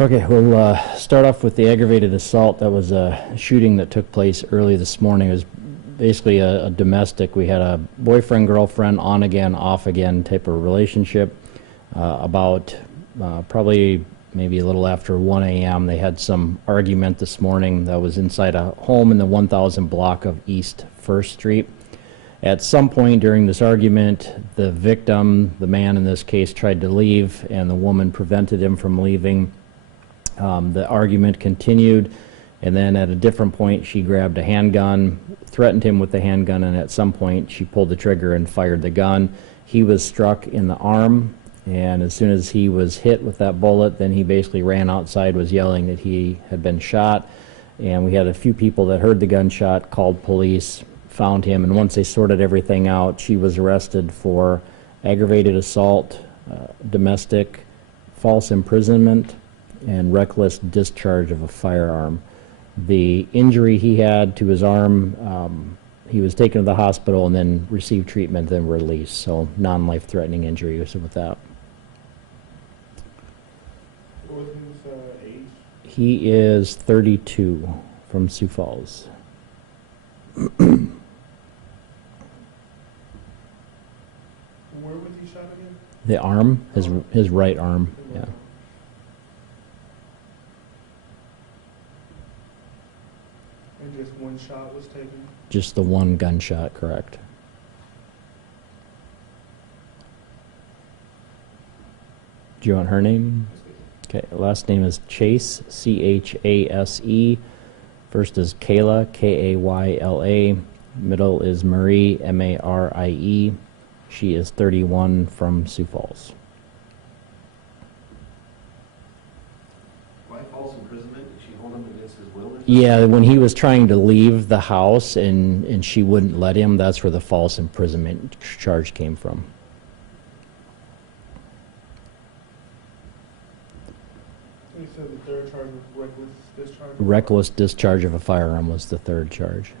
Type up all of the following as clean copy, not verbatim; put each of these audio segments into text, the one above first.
Okay, we'll start off with the aggravated assault. That was a shooting that took place early this morning. It was basically a domestic. We had a boyfriend-girlfriend, on-again, off-again type of relationship. About probably maybe a little after 1 a.m., they had some argument this morning that was inside a home in the 1000 block of East 1st Street. At some point during this argument, the victim, the man in this case, tried to leave, and the woman prevented him from leaving. The argument continued, and then at a different point she grabbed a handgun, threatened him with the handgun, and at some point she pulled the trigger and fired the gun. He was struck in the arm, and as soon as he was hit with that bullet, then he basically ran outside, was yelling that he had been shot, and we had a few people that heard the gunshot, called police, found him, and once they sorted everything out, she was arrested for aggravated assault, domestic, false imprisonment, and reckless discharge of a firearm. The injury he had to his arm, he was taken to the hospital and then received treatment, then released. So non-life-threatening injury was with that. What was his age? He is 32 from Sioux Falls. Where was he shot again? The arm, his right arm, yeah. And just one shot was taken? Just the one gunshot, correct. Do you want her name? Okay, last name is Chase, C-H-A-S-E. First is Kayla, K-A-Y-L-A. Middle is Marie, M-A-R-I-E. She is 31 from Sioux Falls. Why false imprisonment? Did she hold him against his will or something? Yeah, when he was trying to leave the house and she wouldn't let him, that's where the false imprisonment charge came from. You said the third charge was reckless discharge? Reckless discharge of a firearm was the third charge.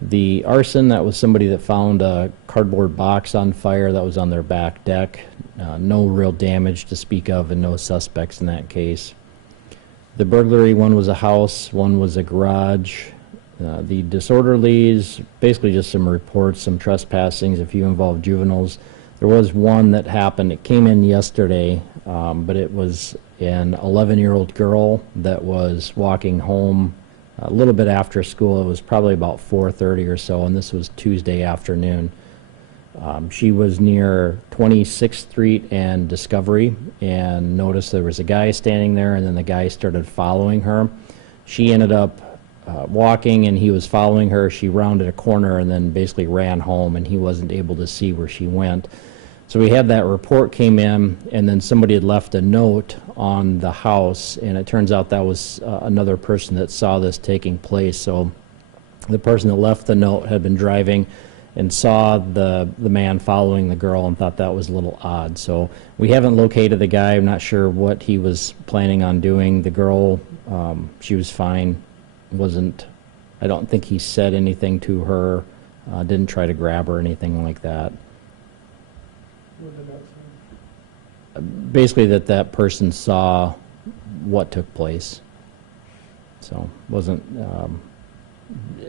The arson, that was somebody that found a cardboard box on fire that was on their back deck. No real damage to speak of and no suspects in that case. The burglary, one was a house, one was a garage. The disorderlies, basically just some reports, some trespassings, a few involved juveniles. There was one that happened, it came in yesterday, but it was an 11-year-old girl that was walking home a little bit after school. It was probably about 4:30 or so, and this was Tuesday afternoon. She was near 26th Street and Discovery and noticed there was a guy standing there, and then the guy started following her. She ended up walking, and he was following her. She rounded a corner and then basically ran home, and he wasn't able to see where she went. So we had that report came in, and then somebody had left a note on the house, and it turns out that was another person that saw this taking place. So the person that left the note had been driving and saw the man following the girl and thought that was a little odd. So we haven't located the guy. I'm not sure what he was planning on doing. The girl, she was fine. I don't think he said anything to her, didn't try to grab her or anything like that. What did that say? Basically that person saw what took place. So wasn't,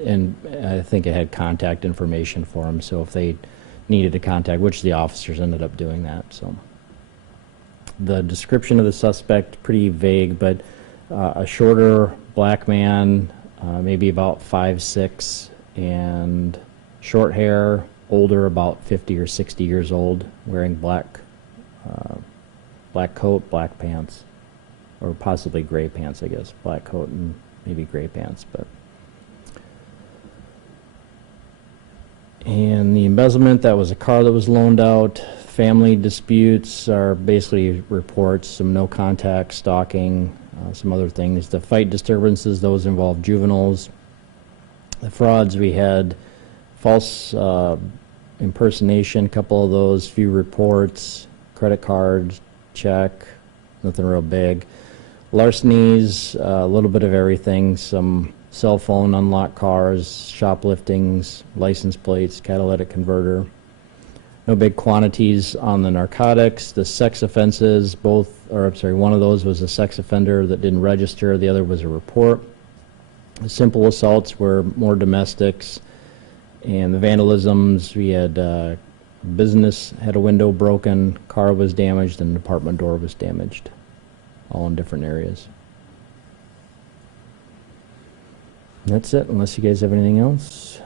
and I think it had contact information for him, so if they needed to contact, which the officers ended up doing that. So the description of the suspect, pretty vague, but a shorter black man, maybe about 5'6", and short hair, older, about 50 or 60 years old, wearing black coat, black pants, or possibly gray pants, I guess. Black coat and maybe gray pants, but. And the embezzlement, that was a car that was loaned out. Family disputes are basically reports, some no contact, stalking, some other things. The fight disturbances, those involve juveniles. The frauds, we had false impersonation, a couple of those, few reports, credit cards, check, nothing real big. Larcenies, a little bit of everything, some cell phone, unlocked cars, shopliftings, license plates, catalytic converter. No big quantities on the narcotics. The sex offenses, one of those was a sex offender that didn't register, the other was a report. The simple assaults were more domestics, and the vandalisms, we had business had a window broken, car was damaged, and an apartment door was damaged, all in different areas. That's it, unless you guys have anything else.